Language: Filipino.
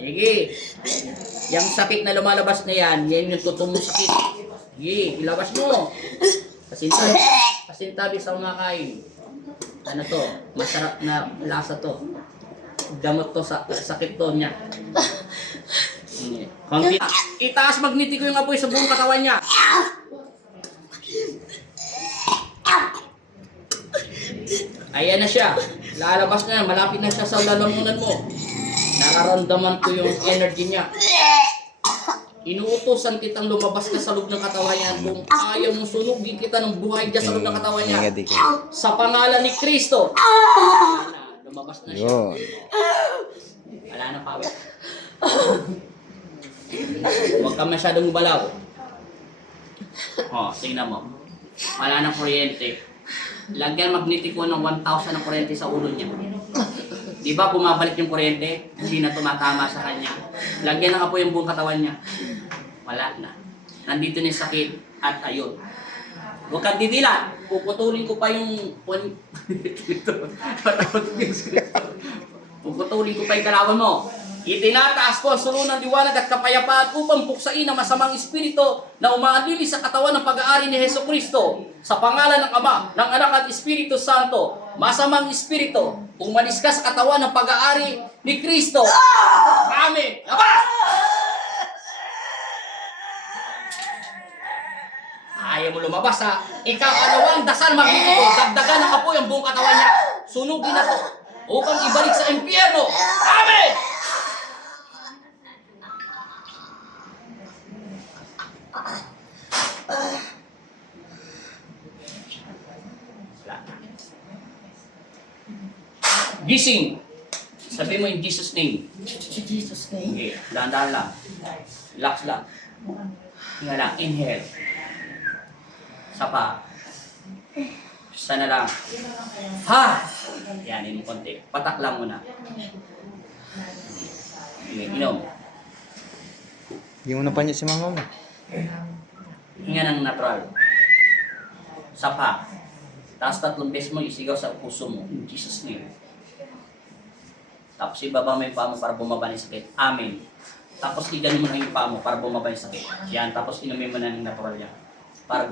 Sige. Yung sakit na lumalabas na yan yung totoong sakit. Sige, ilabas mo. Pasintabi sa kumakain. Ano to? Masarap na lasa to. Gamot to sa sakit to niya. Itaas magnetiko yung apoy sa buong katawan niya. Ayan na siya. Lalabas na yan. Malapit na siya sa lalamunan mo. Nararamdaman ko yung energy niya. Inuutosan kitang lumabas ka sa loob ng katawan niya. Kung ayaw mo sunugin kita ng buhay dyan sa loob ng katawan niya. Sa pangalan ni Kristo. Lumabas na siya. Wala na pawit. Huwag ka masyadong balaw. Tingnan mo. Wala nang kuryente. Lagyan magnetiko ng 1,000 ng kuryente sa ulo niya. Di ba bumabalik yung kuryente? Hindi na tumatama sa kanya. Lagyan ng apoy yung buong katawan niya. Wala na. Nandito na yung sakit at ayun. Huwag kang didila. Puputulin ko pa yung... Puputulin ko pa yung kalawan mo. Itinataas ko ang sulo ng liwanag at kapayapaan upang puksain ang masamang espiritu na umaadili sa katawan ng pag-aari ni Hesus Kristo. Sa pangalan ng Ama, ng Anak at Espiritu Santo, masamang espiritu, umalis ka sa katawan ng pag-aari ni Kristo. Amen. Labas! Ayaw mo lumabas ha. Ikaw-alawang dasal magnetiko. Dagdagan ng apoy ang buong katawan niya. Sunugin na to upang ibalik sa impyerno. Amen! Gising. Sabi mo in Jesus name. In Jesus' name. Okay, dahan-dahan lang. Relax lang. Hinga lang. Inhale. Sapa. Sana lang. Ha! Yan, mo konti. Patak lang muna. Inom. Hindi mo na pa niya si mama mo. Hinga ng natural. Sapa. Tapos 3 beses mo isigaw sa puso mo. In Jesus name. Tapos ibaba mo yung paa mo para bumaba yung sakit. Amen. Tapos iganin mo na yung paa mo para bumaba yung sakit. Yan. Tapos inumin mo na ng natural yan. Para